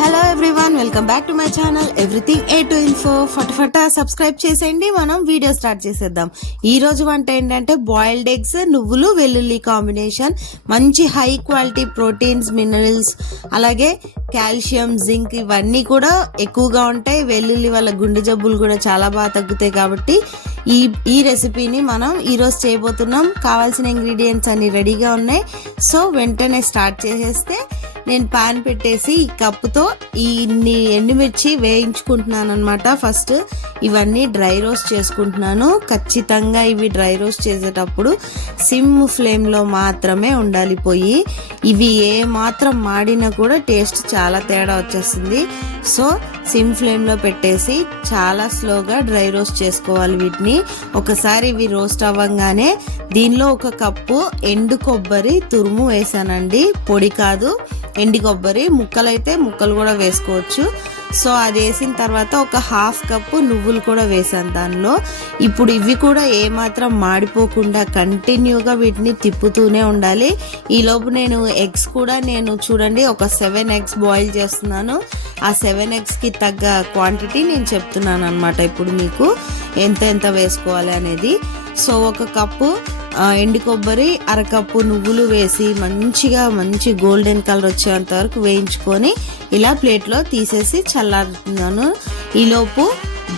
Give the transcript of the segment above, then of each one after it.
Hello everyone, welcome back to my channel everything A to info. ఫటాఫటా subscribe చేసేయండి. మనం video start చేసేద్దాం. ఈ రోజు వంట ఏంటంటే బాయిల్డ్ ఎగ్స్, నువ్వులు, వెల్లుల్లి కాంబినేషన్. మంచి హై క్వాలిటీ ప్రోటీన్స్, మినరల్స్, అలాగే కాల్షియం, జింక్ ఇవన్నీ కూడా ఎక్కువగా ఉంటాయి. వెల్లుల్లి వల్ల గుండె జబ్బులు కూడా చాలా బాగా తగ్గుతాయి. కాబట్టి ఈ రెసిపీని మనం ఈరోజు చేయబోతున్నాం. కావాల్సిన ఇంగ్రీడియంట్స్ అన్ని రెడీగా ఉన్నాయి. సో వెంటనే స్టార్ట్ చేసేస్తే నేను పాన్ పెట్టేసి ఈ కప్పుతో ఇన్ని ఎండుమిర్చి వేయించుకుంటున్నాను అనమాట. ఫస్ట్ ఇవన్నీ డ్రై రోస్ట్ చేసుకుంటున్నాను. ఖచ్చితంగా ఇవి డ్రై రోస్ట్ చేసేటప్పుడు సిమ్ ఫ్లేమ్లో మాత్రమే ఉండాలి పొయ్యి. ఇవి ఏ మాత్రం మాడినా కూడా టేస్ట్ చాలా తేడా వచ్చేస్తుంది. సో సిమ్ ఫ్లేమ్లో పెట్టేసి చాలా స్లోగా డ్రై రోస్ట్ చేసుకోవాలి వీటిని. ఒకసారి ఇవి రోస్ట్ అవ్వగానే దీనిలో ఒక కప్పు ఎండు కొబ్బరి తురుము వేసానండి. పొడి కాదు, ఎండి కొబ్బరి ముక్కలైతే ముక్కలు కూడా వేసుకోవచ్చు. సో అది వేసిన తర్వాత ఒక హాఫ్ కప్పు నువ్వులు కూడా వేసాను దానిలో. ఇప్పుడు ఇవి కూడా ఏమాత్రం మాడిపోకుండా కంటిన్యూగా వీటిని తిప్పుతూనే ఉండాలి. ఈలోపు నేను ఎగ్స్ కూడా చూడండి ఒక 7 eggs బాయిల్ చేస్తున్నాను. ఆ 7 eggsకి తగ్గ క్వాంటిటీ నేను చెప్తున్నాను అనమాట ఇప్పుడు మీకు ఎంత వేసుకోవాలి అనేది. సో ఒక కప్పు ఎండు కొబ్బరి, అరకప్పు నువ్వులు వేసి మంచి గోల్డెన్ కలర్ వచ్చేంత వరకు వేయించుకొని ఇలా ప్లేట్లో తీసేసి చల్లారుతున్నాను. ఈలోపు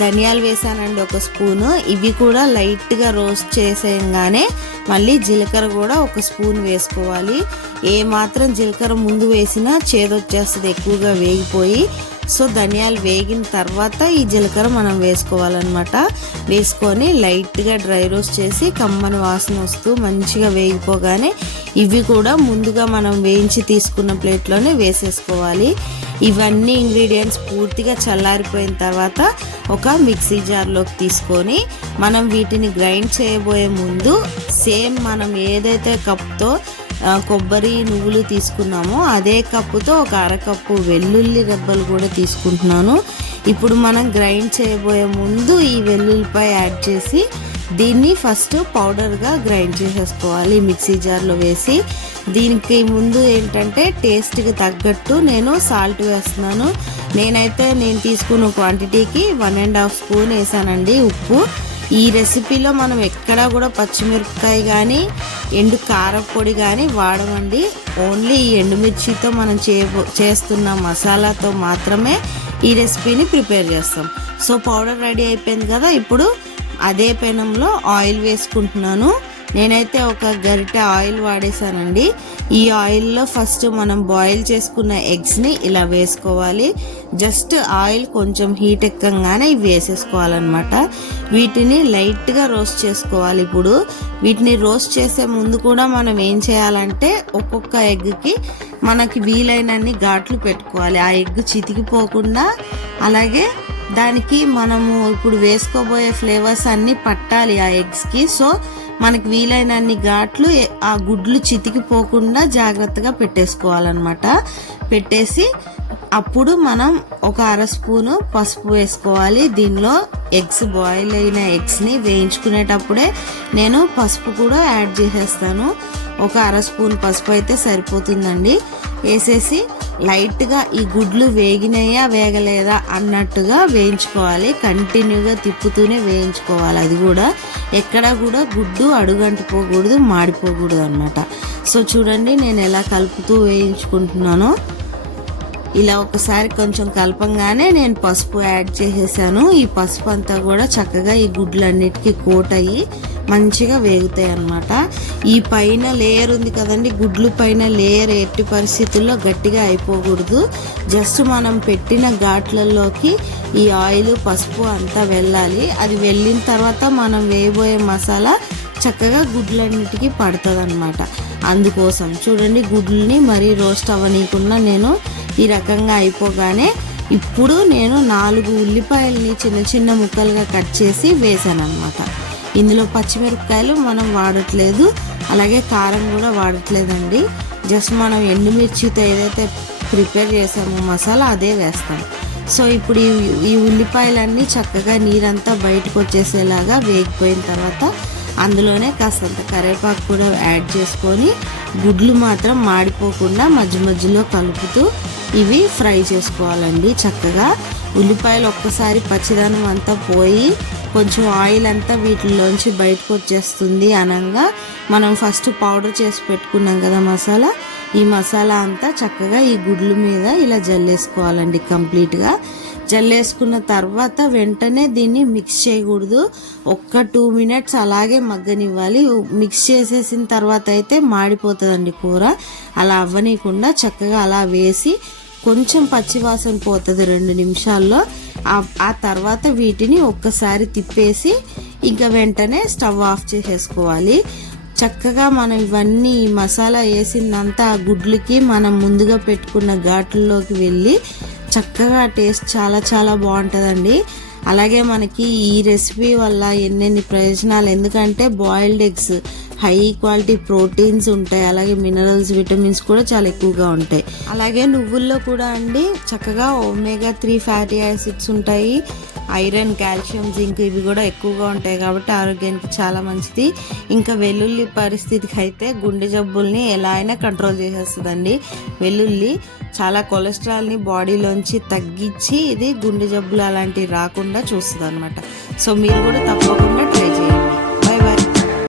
ధనియాలు వేసానండి ఒక స్పూను. ఇవి కూడా లైట్గా రోస్ట్ చేసేయంగానే మళ్ళీ జీలకర్ర కూడా ఒక స్పూన్ వేసుకోవాలి. ఏ మాత్రం జీలకర్ర ముందు వేసినా చేదొచ్చేస్తుంది ఎక్కువగా వేగిపోయి. సో ధనియాలు వేగిన తర్వాత ఈ జీలకర్ర మనం వేసుకోవాలన్నమాట. వేసుకొని లైట్గా డ్రై రోస్ట్ చేసి కమ్మని వాసన వస్తూ మంచిగా వేగిపోగానే ఇవి కూడా ముందుగా మనం వేయించి తీసుకున్న ప్లేట్లోనే వేసేసుకోవాలి. ఇవన్నీ ఇంగ్రీడియంట్స్ పూర్తిగా చల్లారిపోయిన తర్వాత ఒక మిక్సీ జార్లోకి తీసుకొని మనం వీటిని గ్రైండ్ చేయబోయే ముందు సేమ్ మనం ఏదైతే కప్తో కొబ్బరి నువ్వులు తీసుకున్నామో అదే కప్పుతో ఒక అరకప్పు వెల్లుల్లి రెబ్బలు కూడా తీసుకుంటున్నాను. ఇప్పుడు మనం గ్రైండ్ చేయబోయే ముందు ఈ వెల్లుల్లిపై యాడ్ చేసి దీన్ని ఫస్ట్ పౌడర్గా గ్రైండ్ చేసేసుకోవాలి మిక్సీ జార్లో వేసి. దీనికి ముందు ఏంటంటే టేస్ట్కి తగ్గట్టు నేను సాల్ట్ వేస్తున్నాను. నేను తీసుకున్న క్వాంటిటీకి 1.5 స్పూన్ వేసానండి ఉప్పు. ఈ రెసిపీలో మనం ఎక్కడా కూడా పచ్చిమిరపకాయ కానీ ఎండు కారపొడి కానీ వాడమండి. ఓన్లీ ఈ ఎండుమిర్చితో మనం చేస్తున్న మసాలాతో మాత్రమే ఈ రెసిపీని ప్రిపేర్ చేస్తాం. సో పౌడర్ రెడీ అయిపోయింది కదా. ఇప్పుడు అదే పెనంలో ఆయిల్ వేసుకుంటున్నాను. నేనైతే ఒక గరిటె ఆయిల్ వాడేసానండి. ఈ ఆయిల్లో ఫస్ట్ మనం బాయిల్ చేసుకున్న ఎగ్స్ని ఇలా వేసుకోవాలి. జస్ట్ ఆయిల్ కొంచెం హీట్ ఎక్కగానే ఇవి వేసేసుకోవాలన్నమాట. వీటిని లైట్గా రోస్ట్ చేసుకోవాలి. ఇప్పుడు వీటిని రోస్ట్ చేసే ముందు కూడా మనం ఏం చేయాలంటే ఒక్కొక్క ఎగ్కి మనకి వీలైనన్ని ఘాట్లు పెట్టుకోవాలి. ఆ ఎగ్ చితికిపోకుండా, అలాగే దానికి మనము ఇప్పుడు వేసుకోబోయే ఫ్లేవర్స్ అన్నీ పట్టాలి ఆ ఎగ్స్కి. సో మనకి వీలైనన్ని ఘాట్లు ఆ గుడ్లు చితికిపోకుండా జాగ్రత్తగా పెట్టేసుకోవాలన్నమాట. పెట్టేసి అప్పుడు మనం ఒక 1/2 స్పూను పసుపు వేసుకోవాలి. దీనిలో ఎగ్స్ బాయిల్ అయిన ఎగ్స్ని వేయించుకునేటప్పుడే నేను పసుపు కూడా యాడ్ చేసేస్తాను. ఒక 1/2 స్పూన్ పసుపు అయితే సరిపోతుందండి. వేసేసి లైట్గా ఈ గుడ్లు వేగినాయా వేగలేదా అన్నట్టుగా వేయించుకోవాలి. కంటిన్యూగా తిప్పుతూనే వేయించుకోవాలి. అది కూడా ఎక్కడా కూడా గుడ్డు అడుగంటిపోకూడదు, మాడిపోకూడదు అనమాట. సో చూడండి నేను ఎలా కలుపుతూ వేయించుకుంటున్నానో. ఇలా ఒకసారి కొంచెం కలపంగానే నేను పసుపు యాడ్ చేసేసాను. ఈ పసుపు అంతా కూడా చక్కగా ఈ గుడ్లన్నిటికీ కోట్ అయ్యి మంచిగా వేగుతాయి అన్నమాట. ఈ పైన లేయర్ ఉంది కదండి, గుడ్లు పైన లేయర్ ఎట్టి పరిస్థితుల్లో గట్టిగా అయిపోకూడదు. జస్ట్ మనం పెట్టిన ఘాట్లలోకి ఈ ఆయిల్ పసుపు అంతా వెళ్ళాలి. అది వెళ్ళిన తర్వాత మనం వేయబోయే మసాలా చక్కగా గుడ్లన్నిటికీ పడుతుంది అనమాట. అందుకోసం చూడండి గుడ్లని మరీ రోస్ట్ అవ్వనీయకుండా నేను ఈ రకంగా అయిపోగానే ఇప్పుడు నేను 4 ఉల్లిపాయలని చిన్న ముక్కలుగా కట్ చేసి వేసాను అనమాట. ఇందులో పచ్చిమిరపకాయలు మనం వాడట్లేదు, అలాగే కారం కూడా వాడట్లేదండి. జస్ట్ మనం ఎండుమిర్చితో ఏదైతే ప్రిపేర్ చేసామో మసాలా అదే వేస్తాం. సో ఇప్పుడు ఈ ఉల్లిపాయలన్నీ చక్కగా నీరంతా బయటకు వచ్చేసేలాగా వేగిపోయిన తర్వాత అందులోనే కాస్తంత కరివేపాకు కూడా యాడ్ చేసుకొని గుడ్లు మాత్రం మాడిపోకుండా మధ్యలో కలుపుతూ ఇవి ఫ్రై చేసుకోవాలండి చక్కగా. ఉల్లిపాయలు ఒక్కసారి పచ్చిదనం అంతా పోయి కొంచెం ఆయిల్ అంతా వీటిలోంచి బయటకు వచ్చేస్తుంది అనగా మనం ఫస్ట్ పౌడర్ చేసి పెట్టుకున్నాం కదా మసాలా, ఈ మసాలా అంతా చక్కగా ఈ గుడ్ల మీద ఇలా జల్లేసుకోవాలండి. కంప్లీట్గా జల్లేసుకున్న తర్వాత వెంటనే దీన్ని మిక్స్ చేయకూడదు. ఒక్క 2 మినిట్స్ అలాగే మగ్గనివ్వాలి. మిక్స్ చేసేసిన తర్వాత అయితే మాడిపోతుందండి కూర. అలా అవ్వనీయకుండా చక్కగా అలా వేసి కొంచెం పచ్చివాసన పోతుంది 2 నిమిషాల్లో. ఆ తర్వాత వీటిని ఒక్కసారి తిప్పేసి ఇంకా వెంటనే స్టవ్ ఆఫ్ చేసేసుకోవాలి. చక్కగా మనం ఇవన్నీ మసాలా వేసిందంతా ఆ గుడ్లకి మనం ముందుగా పెట్టుకున్న ఘాట్లలోకి వెళ్ళి చక్కగా టేస్ట్ చాలా చాలా బాగుంటుందండి. అలాగే మనకి ఈ రెసిపీ వల్ల ఎన్నెన్ని ప్రయోజనాలు, ఎందుకంటే boiled eggs high quality proteins ఉంటాయి, అలాగే మినరల్స్ విటమిన్స్ కూడా చాలా ఎక్కువగా ఉంటాయి. అలాగే నువ్వుల్లో కూడా అండి చక్కగా omega-3 ఫ్యాటీ యాసిడ్స్ ఉంటాయి. ఐరన్, కాల్షియం, జింక్ ఇవి కూడా ఎక్కువగా ఉంటాయి కాబట్టి ఆరోగ్యానికి చాలా మంచిది. ఇంకా వెల్లుల్లి పరిస్థితికి అయితే గుండె జబ్బుల్ని ఎలా అయినా కంట్రోల్ చేసేస్తుందండి. వెల్లుల్లి చాలా కొలెస్ట్రాల్ని బాడీలోంచి తగ్గించి ఇది గుండె జబ్బులు అలాంటివి రాకుండా చూస్తుంది అనమాట. సో మీరు కూడా తప్పకుండా ట్రై చేయండి.